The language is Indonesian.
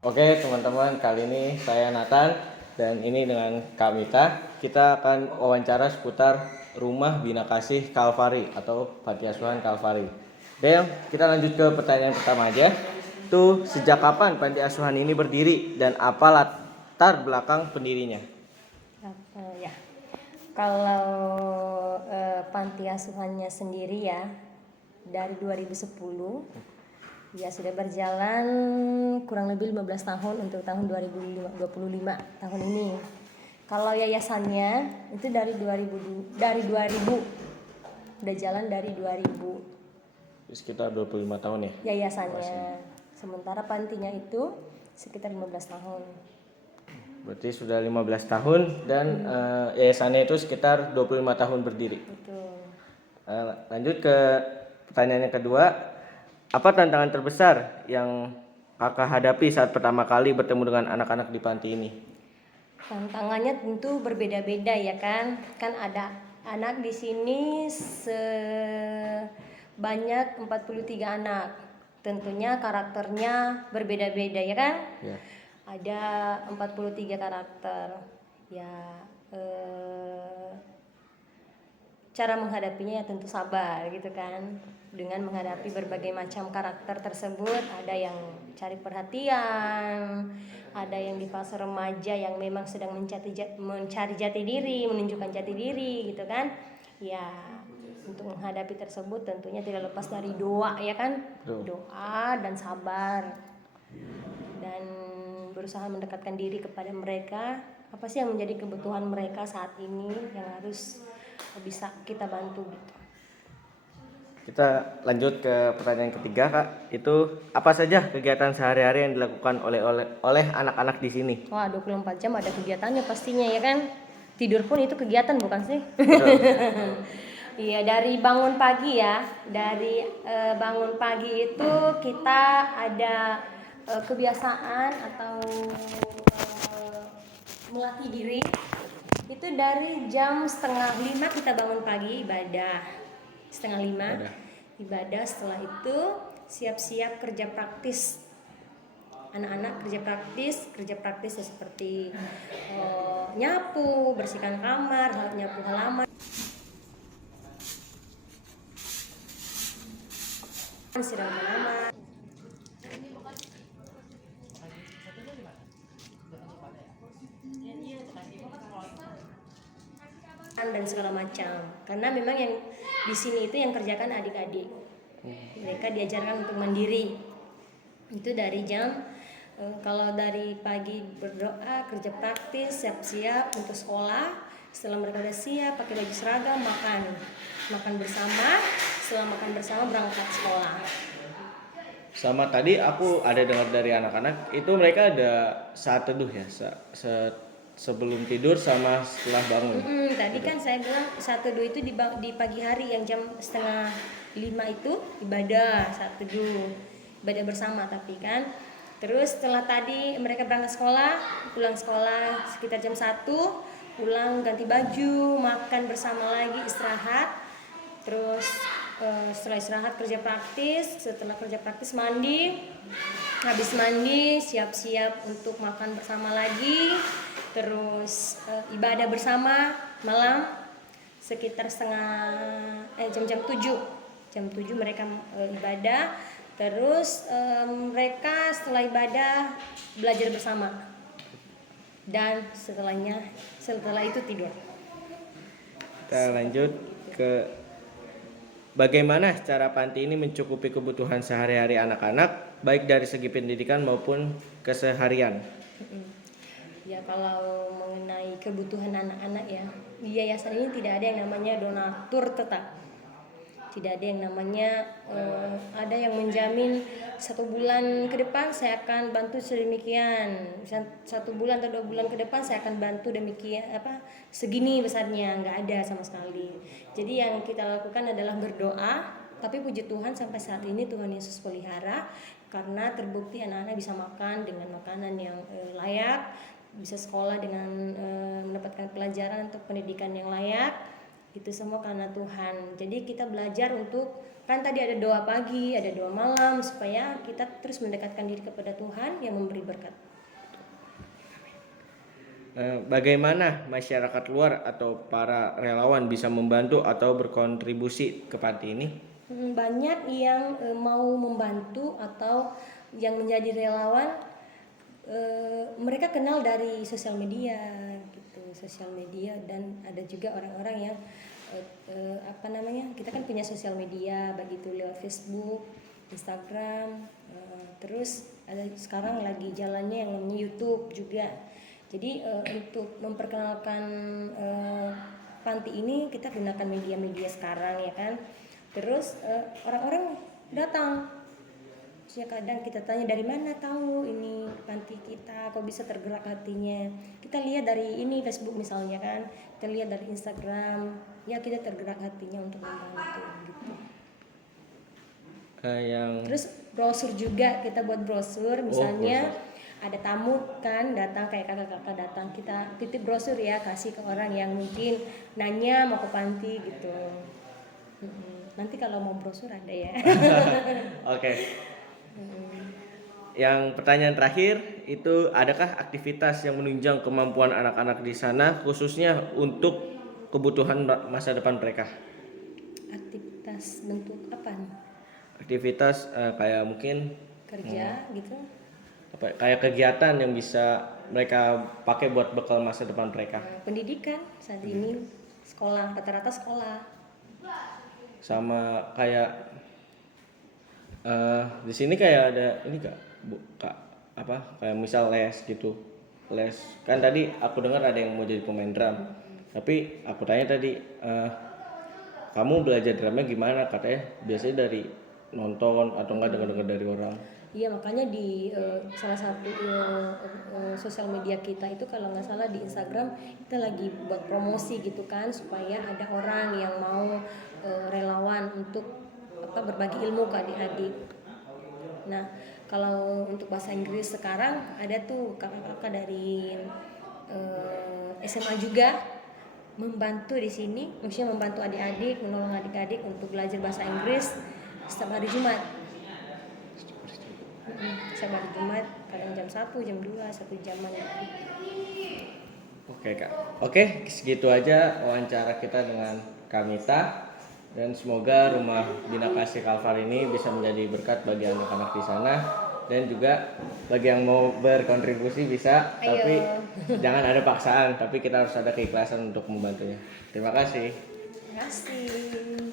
Oke teman-teman, kali ini saya Nathan dan ini dengan Kak Mita. Kita akan wawancara seputar Rumah Bina Kasih Kalvari atau Panti Asuhan Kalvari. Dan kita lanjut ke pertanyaan pertama aja. Tuh, sejak kapan Panti Asuhan ini berdiri dan apa latar belakang pendirinya? Ya, kalau panti asuhannya sendiri ya dari 2010 ya sudah berjalan kurang lebih 15 tahun untuk tahun 2025 tahun ini. Kalau yayasannya itu dari 2000 udah jalan dari 2000 Sekitar 25 tahun ya? yayasannya. Sementara pantinya itu sekitar 15 tahun. Berarti sudah 15 tahun dan yayasannya itu sekitar 25 tahun berdiri. Betul. Lanjut ke pertanyaan yang kedua. Apa tantangan terbesar yang kakak hadapi saat pertama kali bertemu dengan anak-anak di panti ini? Tantangannya tentu berbeda-beda ya kan. Kan ada anak di sini sebanyak 43 anak. Tentunya karakternya berbeda-beda ya kan? Ya. Ada 43 karakter. Ya cara menghadapinya ya tentu sabar gitu kan. Dengan menghadapi berbagai macam karakter tersebut, ada yang cari perhatian, ada yang di fase remaja yang memang sedang mencari jati diri, menunjukkan jati diri gitu kan. Ya, untuk menghadapi tersebut tentunya tidak lepas dari doa ya kan. Doa dan sabar. Dan berusaha mendekatkan diri kepada mereka, apa sih yang menjadi kebutuhan mereka saat ini yang harus bisa kita bantu gitu. Kita lanjut ke pertanyaan ketiga, Kak. Itu apa saja kegiatan sehari-hari yang dilakukan oleh anak-anak di sini? Wah, 24 jam ada kegiatannya pastinya ya kan. Tidur pun itu kegiatan bukan sih? Iya, dari bangun pagi ya. Dari bangun pagi itu kita ada kebiasaan atau melatih diri. Itu dari jam 4:30 kita bangun pagi ibadah. 4:30 ibadah, setelah itu siap-siap kerja praktis. Anak-anak kerja praktis ya seperti nyapu, bersihkan kamar, nyapu halaman, siram tanaman dan segala macam. Karena memang yang di sini itu yang kerjakan adik-adik. Mereka diajarkan untuk mandiri. Itu dari jam kalau dari pagi berdoa, kerja praktis, siap-siap untuk sekolah. Setelah mereka udah siap, pakai baju seragam, makan bersama. Setelah makan bersama berangkat sekolah. Sama tadi aku ada dengar dari anak-anak itu mereka ada saat teduh ya, sebelum tidur sama setelah bangun. Tadi kan saya bilang saat teduh itu di pagi hari yang jam 4:30 itu ibadah saat teduh, ibadah bersama tapi kan. Terus setelah tadi mereka berangkat sekolah, pulang sekolah sekitar jam 1, pulang ganti baju, makan bersama lagi, istirahat. Terus setelah istirahat kerja praktis, setelah kerja praktis mandi, habis mandi siap-siap untuk makan bersama lagi. Terus ibadah bersama malam sekitar jam 7 mereka ibadah. Terus mereka setelah ibadah belajar bersama dan setelah itu tidur. Kita lanjut ke bagaimana cara panti ini mencukupi kebutuhan sehari-hari anak-anak baik dari segi pendidikan maupun keseharian. Ya, kalau mengenai kebutuhan anak-anak ya, di yayasan ini tidak ada yang namanya donatur tetap. Tidak ada yang namanya ada yang menjamin 1 bulan ke depan saya akan bantu sedemikian, 1 bulan atau 2 bulan ke depan saya akan bantu demikian segini besarnya, nggak ada sama sekali. Jadi yang kita lakukan adalah berdoa. Tapi puji Tuhan sampai saat ini Tuhan Yesus pelihara karena terbukti anak-anak bisa makan dengan makanan yang layak, bisa sekolah dengan mendapatkan pelajaran atau pendidikan yang layak. Itu semua karena Tuhan. Jadi kita belajar untuk kan tadi ada doa pagi, ada doa malam supaya kita terus mendekatkan diri kepada Tuhan yang memberi berkat. Bagaimana masyarakat luar atau para relawan bisa membantu atau berkontribusi ke panti ini? Banyak yang mau membantu atau yang menjadi relawan, mereka kenal dari sosial media gitu, sosial media, dan ada juga orang-orang yang kita kan punya sosial media, baik itu lewat Facebook, Instagram, terus ada sekarang lagi jalannya yang namanya YouTube juga. Jadi untuk memperkenalkan panti ini kita gunakan media-media sekarang ya kan. Terus orang-orang datang, ya kadang kita tanya dari mana tahu ini panti kita, kok bisa tergerak hatinya. Kita lihat dari ini Facebook misalnya kan, kita lihat dari Instagram, ya kita tergerak hatinya untuk membantu gitu. Terus brosur juga, kita buat brosur misalnya ada tamu kan datang, kayak kakak-kakak datang, kita titip brosur ya, kasih ke orang yang mungkin nanya mau ke panti gitu. Nanti kalau mau brosur ada ya. Oke. Yang pertanyaan terakhir itu, adakah aktivitas yang menunjang kemampuan anak-anak di sana khususnya untuk kebutuhan masa depan mereka? Aktivitas bentuk apa nih? Aktivitas kayak mungkin Kerja gitu. kayak kegiatan yang bisa mereka pakai buat bekal masa depan mereka. Pendidikan saat ini sekolah, rata-rata sekolah. Sama kayak di sini kayak ada ini kayak misal les gitu. Les kan tadi aku dengar ada yang mau jadi pemain drum. Tapi aku tanya tadi, kamu belajar drumnya gimana? Katanya biasanya dari nonton atau enggak dengar-dengar dari orang. Iya, makanya di salah satu sosial media kita itu kalau nggak salah di Instagram kita lagi buat promosi gitu kan, supaya ada orang yang mau relawan untuk berbagi ilmu ke adik-adik. Nah, kalau untuk bahasa Inggris sekarang ada tuh kakak-kakak dari SMA juga membantu di sini, maksudnya membantu adik-adik, menolong adik-adik untuk belajar bahasa Inggris setiap hari Jumat. Setiap hari Jumat, kadang jam 1, jam 2, 1 jaman gitu. Oke Kak. Oke, segitu aja wawancara kita dengan Kak Mita. Dan semoga rumah Bina Kasih Kalvari ini bisa menjadi berkat bagi anak-anak di sana, dan juga bagi yang mau berkontribusi bisa. Ayo. Tapi jangan ada paksaan, tapi kita harus ada keikhlasan untuk membantunya. Terima kasih. Terima kasih.